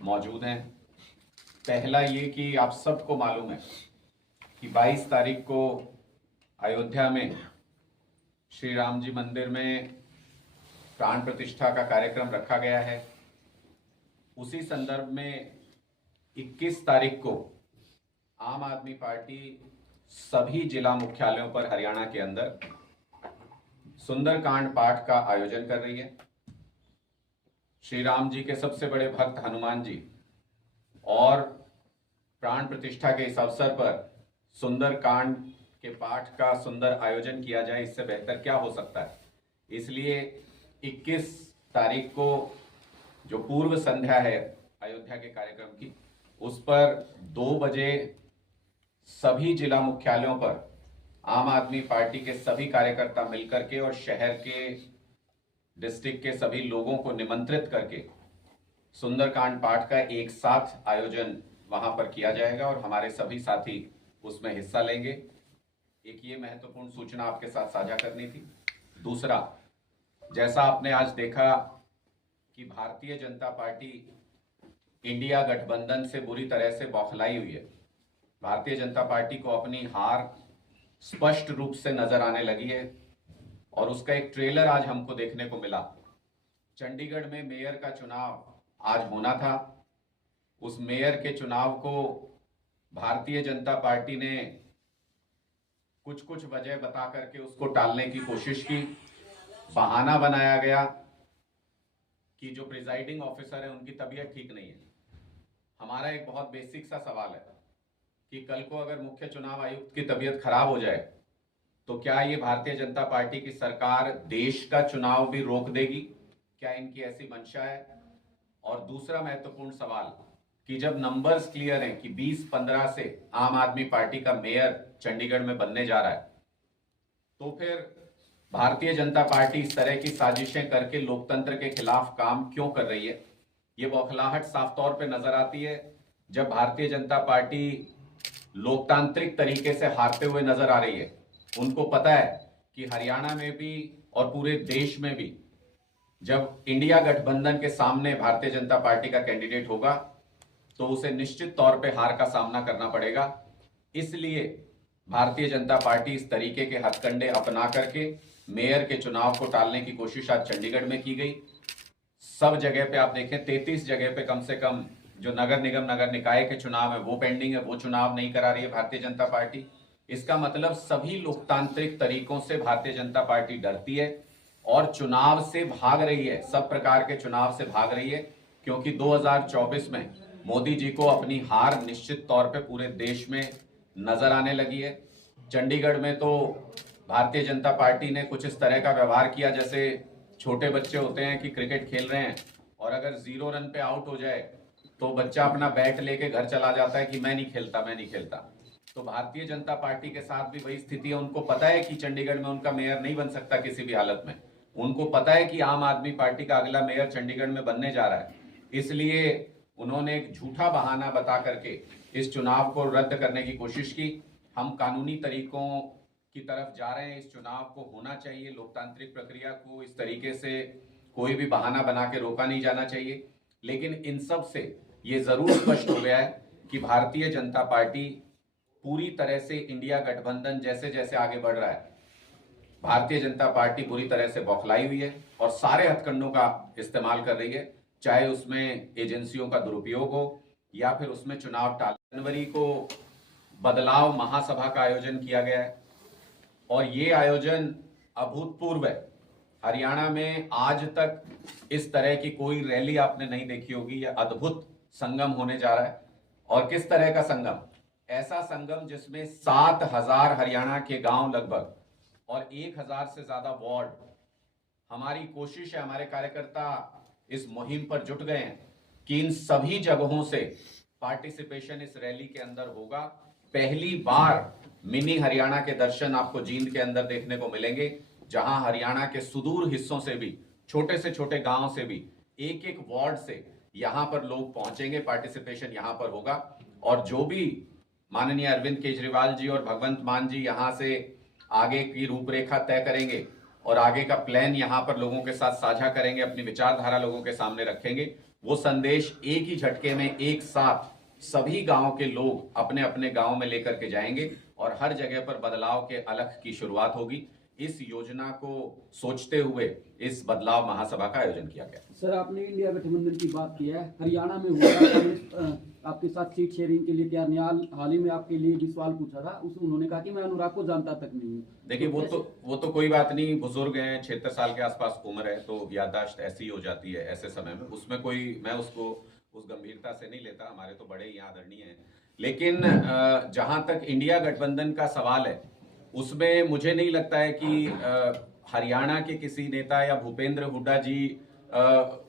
मौजूद हैं। पहला ये कि आप सबको मालूम है कि 22 तारीख को अयोध्या में श्री राम जी मंदिर में प्राण प्रतिष्ठा का कार्यक्रम रखा गया है। उसी संदर्भ में 21 तारीख को आम आदमी पार्टी सभी जिला मुख्यालयों पर हरियाणा के अंदर सुंदरकांड पाठ का आयोजन कर रही है। श्री राम जी के सबसे बड़े भक्त हनुमान जी और प्राण प्रतिष्ठा के इस अवसर पर सुंदरकांड के पाठ का सुंदर आयोजन किया जाए, इससे बेहतर क्या हो सकता है। इसलिए 21 तारीख को जो पूर्व संध्या है अयोध्या के कार्यक्रम की, उस पर 2 बजे सभी जिला मुख्यालयों पर आम आदमी पार्टी के सभी कार्यकर्ता मिलकर के और शहर के डिस्ट्रिक्ट के सभी लोगों को निमंत्रित करके सुंदरकांड पाठ का एक साथ आयोजन वहां पर किया जाएगा और हमारे सभी साथी उसमें हिस्सा लेंगे। एक ये महत्वपूर्ण सूचना आपके साथ साझा करनी थी। दूसरा, जैसा आपने आज देखा कि भारतीय जनता पार्टी इंडिया गठबंधन से बुरी तरह से बौखलाई हुई है। भारतीय जनता पार्टी को अपनी हार स्पष्ट रूप से नजर आने लगी है और उसका एक ट्रेलर आज हमको देखने को मिला। चंडीगढ़ में मेयर का चुनाव आज होना था। उस मेयर के चुनाव को भारतीय जनता पार्टी ने कुछ कुछ वजह बता करके उसको टालने की कोशिश की। बहाना बनाया गया कि जो प्रिजाइडिंग ऑफिसर है उनकी तबीयत ठीक नहीं है। हमारा एक बहुत बेसिक सा सवाल है कि कल को अगर मुख्य चुनाव आयुक्त की तबीयत खराब हो जाए तो क्या ये भारतीय जनता पार्टी की सरकार देश का चुनाव भी रोक देगी? क्या इनकी ऐसी मंशा है? और दूसरा महत्वपूर्ण सवाल कि जब नंबर्स क्लियर हैं कि 20-15 से आम आदमी पार्टी का मेयर चंडीगढ़ में बनने जा रहा है, तो फिर भारतीय जनता पार्टी इस तरह की साजिशें करके लोकतंत्र के खिलाफ काम क्यों कर रही है? ये बौखलाहट साफ तौर पे नजर आती है जब भारतीय जनता पार्टी लोकतांत्रिक तरीके से हारते हुए नजर आ रही है। उनको पता है कि हरियाणा में भी और पूरे देश में भी जब इंडिया गठबंधन के सामने भारतीय जनता पार्टी का कैंडिडेट होगा तो उसे निश्चित तौर पे हार का सामना करना पड़ेगा। इसलिए भारतीय जनता पार्टी इस तरीके के हथकंडे अपना करके मेयर के चुनाव को टालने की कोशिश आज चंडीगढ़ में की गई। सब जगह पे आप देखें 33 जगह पे कम से कम जो नगर निगम नगर निकाय के चुनाव है वो पेंडिंग है, वो चुनाव नहीं करा रही है भारतीय जनता पार्टी। इसका मतलब सभी लोकतांत्रिक तरीकों से भारतीय जनता पार्टी डरती है और चुनाव से भाग रही है, सब प्रकार के चुनाव से भाग रही है, क्योंकि 2024 में मोदी जी को अपनी हार निश्चित तौर पे पूरे देश में नजर आने लगी है। चंडीगढ़ में तो भारतीय जनता पार्टी ने कुछ इस तरह का व्यवहार किया जैसे छोटे बच्चे होते हैं कि क्रिकेट खेल रहे हैं और अगर 0 रन पे आउट हो जाए तो बच्चा अपना बैट लेके घर चला जाता है कि मैं नहीं खेलता, मैं नहीं खेलता। तो भारतीय जनता पार्टी के साथ भी वही स्थिति है। उनको पता है कि चंडीगढ़ में उनका मेयर नहीं बन सकता किसी भी हालत में। उनको पता है कि आम आदमी पार्टी का अगला मेयर चंडीगढ़ में बनने जा रहा है। इसलिए उन्होंने एक झूठा बहाना बता करके इस चुनाव को रद्द करने की कोशिश की। हम कानूनी तरीकों की तरफ जा रहे हैं। इस चुनाव को होना चाहिए, लोकतांत्रिक प्रक्रिया को इस तरीके से कोई भी बहाना बना के रोका नहीं जाना चाहिए। लेकिन इन सब से ये जरूर स्पष्ट हो गया है कि भारतीय जनता पार्टी पूरी तरह से इंडिया गठबंधन जैसे जैसे आगे बढ़ रहा है, भारतीय जनता पार्टी पूरी तरह से बौखलाई हुई है और सारे हथकंडों का इस्तेमाल कर रही है, चाहे उसमें एजेंसियों का दुरुपयोग हो या फिर उसमें चुनाव टाल। जनवरी को बदलाव महासभा का आयोजन किया गया है और ये आयोजन अभूतपूर्व है। हरियाणा में आज तक इस तरह की कोई रैली आपने नहीं देखी होगी। यह अद्भुत संगम होने जा रहा है। और किस तरह का संगम? ऐसा संगम जिसमें 7,000 हरियाणा के गांव लगभग और 1,000 से ज्यादा वार्ड। हमारी कोशिश है, हमारे कार्यकर्ता इस मुहिम पर जुट गए हैं कि इन सभी जगहों से पार्टिसिपेशन इस रैली के अंदर होगा। पहली बार मिनी हरियाणा के दर्शन आपको जींद के अंदर देखने को मिलेंगे, जहां हरियाणा के सुदूर हिस्सों से भी, छोटे से छोटे गांव से भी, एक एक वार्ड से यहां पर लोग पहुंचेंगे। पार्टिसिपेशन यहां पर होगा और जो भी माननीय अरविंद केजरीवाल जी और भगवंत मान जी यहां से आगे की रूपरेखा तय करेंगे और आगे का प्लान यहां पर लोगों के साथ साझा करेंगे, अपनी विचारधारा लोगों के सामने रखेंगे, वो संदेश एक ही झटके में एक साथ सभी गांव के लोग अपने अपने गांव में लेकर के जाएंगे और हर जगह पर बदलाव के अलख की शुरुआत होगी। इस योजना को सोचते हुए इस बदलाव महासभा का आयोजन किया गया। सर, आपने इंडिया गठबंधन की बात की है, हरियाणा में हुआ कांग्रेस आपके साथ सीट शेयरिंग के लिए तैयार नहीं। हाल ही में आपके लिए भी सवाल पूछा था, उन्होंने कहा कि मैं अनुराग को जानता तक नहीं हूँ। देखिए, वो तो कोई बात नहीं, बुजुर्ग हैं, 76 साल के आसपास उम्र है, तो याददाश्त ऐसी हो जाती है ऐसे समय में, उसमें कोई, मैं उसको उस गंभीरता से नहीं लेता, हमारे तो बड़े ही आदरणीय हैं। लेकिन जहां तक इंडिया गठबंधन का सवाल है, उसमें मुझे नहीं लगता है कि हरियाणा के किसी नेता या भूपेंद्र हुड्डा जी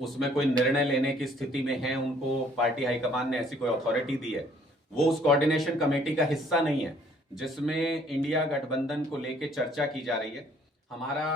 उसमें कोई निर्णय लेने की स्थिति में हैं। उनको पार्टी हाईकमान ने ऐसी कोई अथॉरिटी दी है, वो उस कोऑर्डिनेशन कमेटी का हिस्सा नहीं है जिसमें इंडिया गठबंधन को लेके चर्चा की जा रही है। हमारा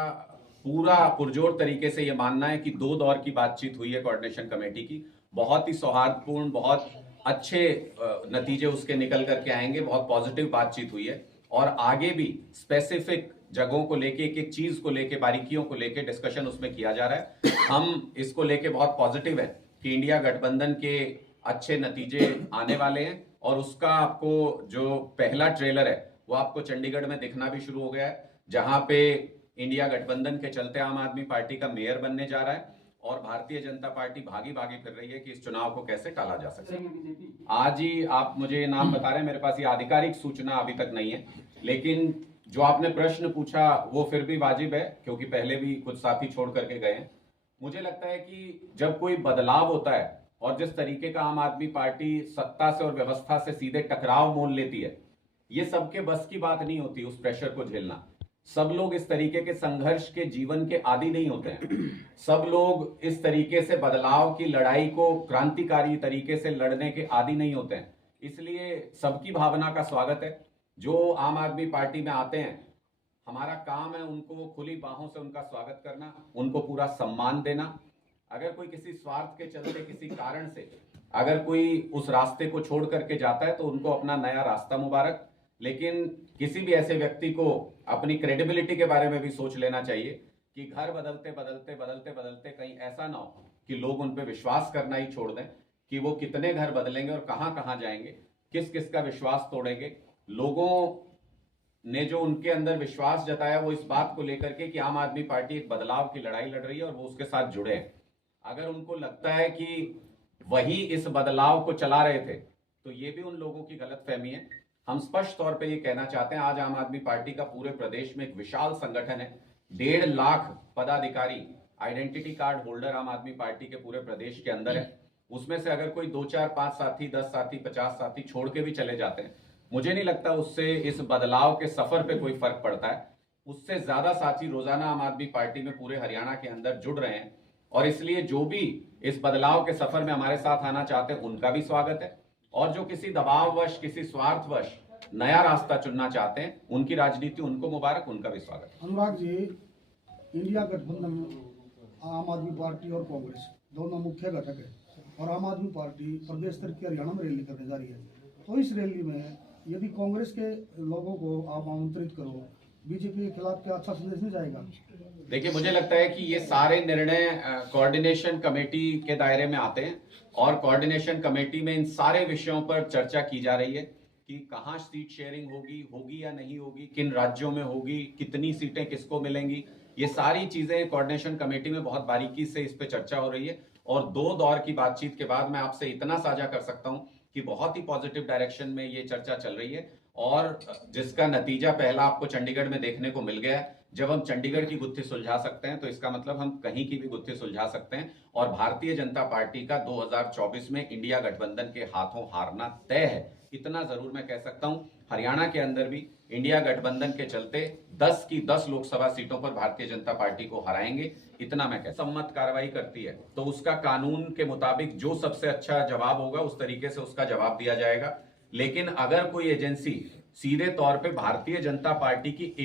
पूरा पुरजोर तरीके से ये मानना है कि 2 दौर की बातचीत हुई है कोऑर्डिनेशन कमेटी की, बहुत ही सौहार्दपूर्ण, बहुत अच्छे नतीजे उसके निकल करके आएंगे, बहुत पॉजिटिव बातचीत हुई है और आगे भी स्पेसिफिक जगहों को लेके, एक एक चीज को लेके, बारीकियों को लेके डिस्कशन उसमें किया जा रहा है। हम इसको लेके बहुत पॉजिटिव है कि इंडिया गठबंधन के अच्छे नतीजे आने वाले हैं और उसका आपको जो पहला ट्रेलर है वो आपको चंडीगढ़ में दिखना भी शुरू हो गया है, जहां पे इंडिया गठबंधन के चलते आम आदमी पार्टी का मेयर बनने जा रहा है और भारतीय जनता पार्टी भागी भागी फिर रही है कि इस चुनाव को कैसे टाला जा सके। आज ही आप मुझे नाम बता रहे हैं, मेरे पास ये आधिकारिक सूचना अभी तक नहीं है, लेकिन जो आपने प्रश्न पूछा वो फिर भी वाजिब है क्योंकि पहले भी कुछ साथी छोड़ करके गए हैं। मुझे लगता है कि जब कोई बदलाव होता है और जिस तरीके का आम आदमी पार्टी सत्ता से और व्यवस्था से सीधे टकराव मोल लेती है, ये सबके बस की बात नहीं होती उस प्रेशर को झेलना। सब लोग इस तरीके के संघर्ष के जीवन के आदी नहीं होते हैं। सब लोग इस तरीके से बदलाव की लड़ाई को क्रांतिकारी तरीके से लड़ने के आदी नहीं होते हैं। इसलिए सबकी भावना का स्वागत है। जो आम आदमी पार्टी में आते हैं, हमारा काम है उनको खुली बाहों से उनका स्वागत करना, उनको पूरा सम्मान देना। अगर कोई किसी स्वार्थ के चलते, किसी कारण से अगर कोई उस रास्ते को छोड़ करके जाता है तो उनको अपना नया रास्ता मुबारक। लेकिन किसी भी ऐसे व्यक्ति को अपनी क्रेडिबिलिटी के बारे में भी सोच लेना चाहिए कि घर बदलते बदलते बदलते बदलते कहीं ऐसा ना हो कि लोग उन पर विश्वास करना ही छोड़ दें कि वो कितने घर बदलेंगे और कहां कहां जाएंगे, किस किस का विश्वास तोड़ेंगे। लोगों ने जो उनके अंदर विश्वास जताया वो इस बात को लेकर के कि आम आदमी पार्टी एक बदलाव की लड़ाई लड़ रही है और वो उसके साथ जुड़े हैं। अगर उनको लगता है कि वही इस बदलाव को चला रहे थे तो ये भी उन लोगों की गलतफहमी है। हम स्पष्ट तौर पे ये कहना चाहते हैं, आज आम आदमी पार्टी का पूरे प्रदेश में एक विशाल संगठन है। 1.5 लाख पदाधिकारी, आइडेंटिटी कार्ड होल्डर आम आदमी पार्टी के पूरे प्रदेश के अंदर है। उसमें से अगर कोई 2, 4, 5 साथी, 10 साथी, 50 साथी छोड़ के भी चले जाते हैं, मुझे नहीं लगता उससे इस बदलाव के सफर पे कोई फर्क पड़ता है। उससे ज्यादा साथी रोजाना आम आदमी पार्टी में पूरे हरियाणा के अंदर जुड़ रहे हैं और इसलिए जो भी इस बदलाव के सफर में हमारे साथ आना चाहते हैं उनका भी स्वागत है और जो किसी दबाववश, किसी स्वार्थवश नया रास्ता चुनना चाहते हैं, उनकी राजनीति उनको मुबारक, उनका भी स्वागत है। अनुराग जी, इंडिया गठबंधन आम आदमी पार्टी और कांग्रेस दोनों मुख्य घटक है और आम आदमी पार्टी प्रदेश स्तर की हरियाणा में रैली करने जा रही है। तो इस रैली में यदि कांग्रेस के लोगों को आप आमंत्रित करो, बीजेपी के खिलाफ क्या अच्छा संदेश नहीं जाएगा? देखिए, मुझे लगता है कि ये सारे निर्णय कोऑर्डिनेशन कमेटी के दायरे में आते हैं और कोऑर्डिनेशन कमेटी में इन सारे विषयों पर चर्चा की जा रही है कि कहाँ सीट शेयरिंग होगी या नहीं होगी, किन राज्यों में होगी, कितनी सीटें किसको मिलेंगी। ये सारी चीजें कोऑर्डिनेशन कमेटी में बहुत बारीकी से इस पे चर्चा हो रही है और 2 दौर की बातचीत के बाद मैं आपसे इतना साझा कर सकता हूं कि बहुत ही पॉजिटिव डायरेक्शन में ये चर्चा चल रही है और जिसका नतीजा पहला आपको चंडीगढ़ में देखने को मिल गया है। जब हम चंडीगढ़ की गुत्थी सुलझा सकते हैं तो इसका मतलब हम कहीं की भी गुत्थी सुलझा सकते हैं और भारतीय जनता पार्टी का 2024 में इंडिया गठबंधन के हाथों हारना तय है। इतना जरूर मैं कह सकता हूं, हरियाणा के अंदर भी इंडिया गठबंधन के चलते 10 की 10 लोकसभा सीटों पर भारतीय जनता पार्टी को हराएंगे, इतना मैं कह। सम्मत कार्रवाई करती है तो उसका कानून के मुताबिक जो सबसे अच्छा जवाब होगा उस तरीके से उसका जवाब दिया जाएगा। लेकिन अगर कोई एजेंसी सीधे तौर पे भारतीय जनता पार्टी की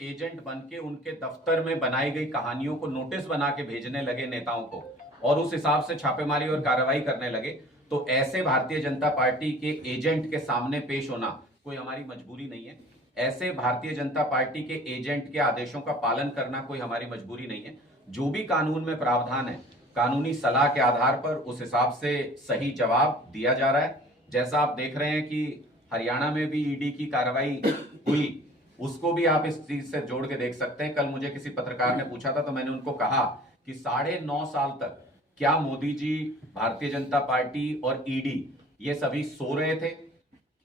एजेंट बनके उनके दफ्तर में बनाई गई कहानियों को नोटिस बना के भेजने लगे नेताओं को और उस हिसाब से छापेमारी और कार्रवाई करने लगे, तो ऐसे भारतीय जनता पार्टी के एजेंट के सामने पेश होना कोई हमारी मजबूरी नहीं है। ऐसे भारतीय जनता पार्टी के एजेंट के आदेशों का पालन करना कोई हमारी मजबूरी नहीं है। जो भी कानून में प्रावधान है, कानूनी सलाह के आधार पर उस हिसाब से सही जवाब दिया जा रहा है। जैसा आप देख रहे हैं कि हरियाणा में भी ईडी की कार्रवाई हुई, उसको भी आप इस चीज से जोड़ के देख सकते हैं। कल मुझे किसी पत्रकार ने पूछा था तो मैंने उनको कहा कि 9.5 साल तक क्या मोदी जी, भारतीय जनता पार्टी और ईडी ये सभी सो रहे थे?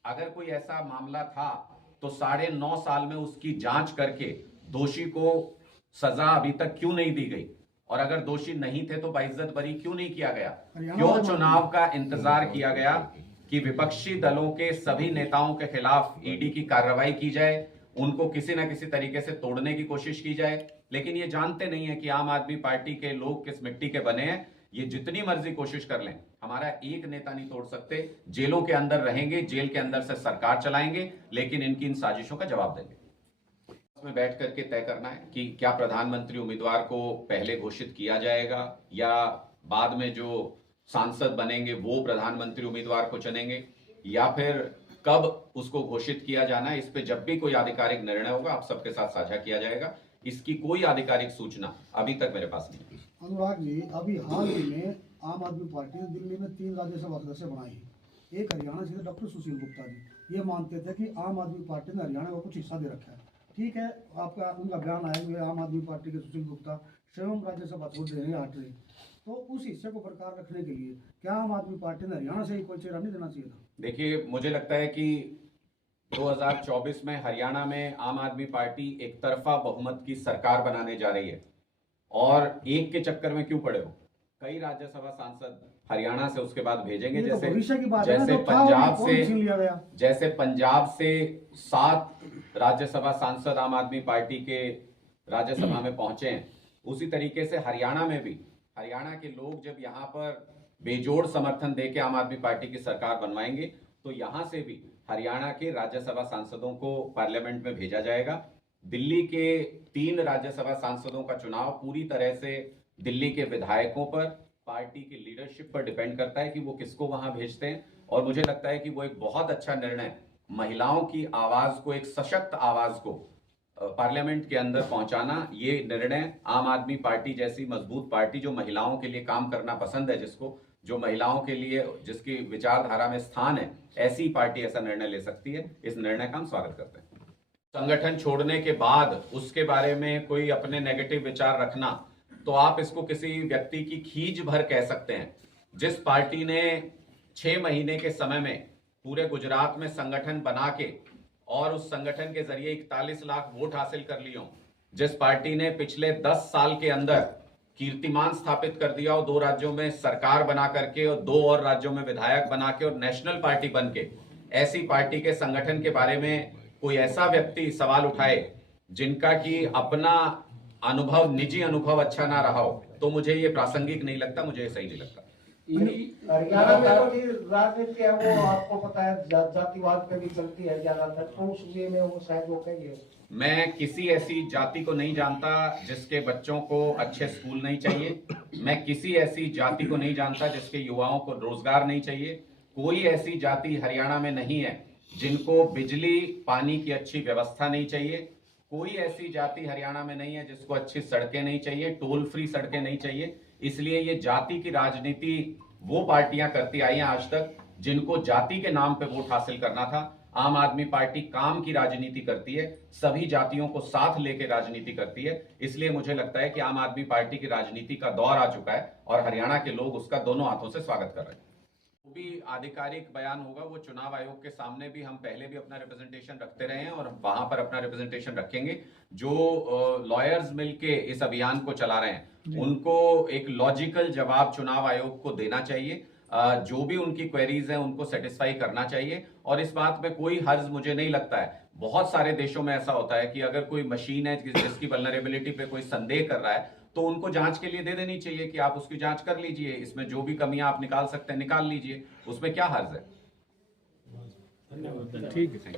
अगर कोई ऐसा मामला था तो 9.5 साल में उसकी जांच करके दोषी को सजा अभी तक क्यों नहीं दी गई? और अगर दोषी नहीं थे तो बाइज्जत बरी क्यों नहीं किया गया? क्यों चुनाव का इंतजार किया गया कि विपक्षी दलों के सभी नेताओं के खिलाफ ईडी की कार्रवाई की जाए, उनको किसी ना किसी तरीके से तोड़ने की कोशिश की जाए? लेकिन ये जानते नहीं है कि आम आदमी पार्टी के लोग किस मिट्टी के बने हैं। ये जितनी मर्जी कोशिश कर लें, हमारा एक नेता नहीं तोड़ सकते। जेलों के अंदर रहेंगे, जेल के अंदर से सरकार चलाएंगे, लेकिन इनकी इन साजिशों का जवाब देंगे। में बैठ करके तय करना है कि क्या प्रधानमंत्री उम्मीदवार को पहले घोषित किया जाएगा या बाद में जो सांसद बनेंगे वो प्रधानमंत्री उम्मीदवार को चुनेंगे, या फिर कब उसको घोषित किया जाना है। इस पे जब भी कोई आधिकारिक निर्णय होगा आप सबके साथ साझा किया जाएगा। इसकी कोई आधिकारिक सूचना अभी तक मेरे पास नहीं है। अनुराग जी, अभी हाल ही में आम आदमी पार्टी ने दिल्ली में 3 राज्यसभा सदस्य बनाए हैं। एक हरियाणा से डॉक्टर सुशील गुप्ता जी, ये मानते थे कि आम आदमी पार्टी ने हरियाणा को कुछ हिस्सा दे रखा है। ठीक है, आपका उनका बयान आया हुआ आम आदमी पार्टी के सुशील गुप्ता स्वयं राज्यसभा छोड़ दे रहे हैं, हट रहे। तो उस हिस्से को बरकरार रखने के लिए क्या आम आदमी पार्टी ने हरियाणा से ही कोई चेहरा नहीं देना चाहिए था? देखिए, मुझे लगता है कि 2024 में हरियाणा में आम आदमी पार्टी एक तरफा बहुमत की सरकार बनाने जा रही है, और एक के चक्कर में क्यों पड़े हो? कई राज्यसभा सांसद हरियाणा से उसके बाद भेजेंगे। जैसे पंजाब से 7 राज्यसभा सांसद आम आदमी पार्टी के राज्यसभा में पहुंचे हैं, उसी तरीके से हरियाणा में भी हरियाणा के लोग जब यहाँ पर बेजोड़ समर्थन देके आम आदमी पार्टी की सरकार बनवाएंगे तो यहाँ से भी हरियाणा के राज्यसभा सांसदों को पार्लियामेंट में भेजा जाएगा। दिल्ली के 3 राज्यसभा सांसदों का चुनाव पूरी तरह से दिल्ली के विधायकों पर, पार्टी की लीडरशिप पर डिपेंड करता है कि वो किसको वहां भेजते हैं। और मुझे लगता है कि वो एक बहुत अच्छा निर्णय, महिलाओं की आवाज को, एक सशक्त आवाज को पार्लियामेंट के अंदर पहुंचाना, ये निर्णय आम आदमी पार्टी जैसी मजबूत पार्टी जो महिलाओं के लिए काम करना पसंद है, जिसको, जो महिलाओं के लिए जिसकी विचारधारा में स्थान है, ऐसी पार्टी ऐसा निर्णय ले सकती है। इस निर्णय का हम स्वागत करते हैं। संगठन छोड़ने के बाद उसके बारे में कोई अपने नेगेटिव विचार रखना, तो आप इसको किसी व्यक्ति की खींच भर कह सकते हैं। जिस पार्टी ने 6 महीने के समय में पूरे गुजरात में संगठन बना के और उस संगठन के जरिए 41 लाख वोट हासिल कर लिए, जिस पार्टी ने पिछले 10 साल के अंदर कीर्तिमान स्थापित कर दिया और 2 राज्यों में सरकार बना करके और 2 और राज्यों में विधायक बना के और नेशनल पार्टी बन के, ऐसी पार्टी के संगठन के बारे में कोई ऐसा व्यक्ति सवाल उठाए जिनका कि अपना अनुभव, निजी अनुभव अच्छा ना रहा हो, तो मुझे ये प्रासंगिक नहीं लगता, मुझे ये सही नहीं लगता। हरियाणा में तो राजनीति है, वो आपको पता है जातिवाद पे भी चलती है ज्यादातर, तो उस वे में वो शायद वो कहिए। मैं किसी ऐसी जाति को नहीं जानता जिसके बच्चों को अच्छे स्कूल नहीं चाहिए। मैं किसी ऐसी जाति को नहीं जानता जिसके युवाओं को रोजगार नहीं चाहिए। कोई ऐसी जाति हरियाणा में नहीं है जिनको बिजली पानी की अच्छी व्यवस्था नहीं चाहिए। कोई ऐसी जाति हरियाणा में नहीं है जिसको अच्छी सड़कें नहीं चाहिए, टोल फ्री सड़कें नहीं चाहिए। इसलिए ये जाति की राजनीति वो पार्टियां करती आई हैं आज तक जिनको जाति के नाम पे वोट हासिल करना था। आम आदमी पार्टी काम की राजनीति करती है, सभी जातियों को साथ लेकर राजनीति करती है। इसलिए मुझे लगता है कि आम आदमी पार्टी की राजनीति का दौर आ चुका है और हरियाणा के लोग उसका दोनों हाथों से स्वागत कर रहे हैं। जो भी आधिकारिक बयान होगा वो चुनाव आयोग के सामने भी, हम पहले भी अपना रिप्रेजेंटेशन रखते रहे हैं और वहां पर अपना रिप्रेजेंटेशन रखेंगे। जो लॉयर्स मिलके इस अभियान को चला रहे हैं उनको एक लॉजिकल जवाब चुनाव आयोग को देना चाहिए। जो भी उनकी क्वेरीज हैं उनको सेटिस्फाई करना चाहिए और इस बात में कोई हर्ज मुझे नहीं लगता है। बहुत सारे देशों में ऐसा होता है कि अगर कोई मशीन है जिसकी वल्नरेबिलिटी पे कोई संदेह कर रहा है तो उनको जांच के लिए दे देनी चाहिए कि आप उसकी जांच कर लीजिए, इसमें जो भी कमियां आप निकाल सकते हैं निकाल लीजिए, उसमें क्या हर्ज है। ठीक है।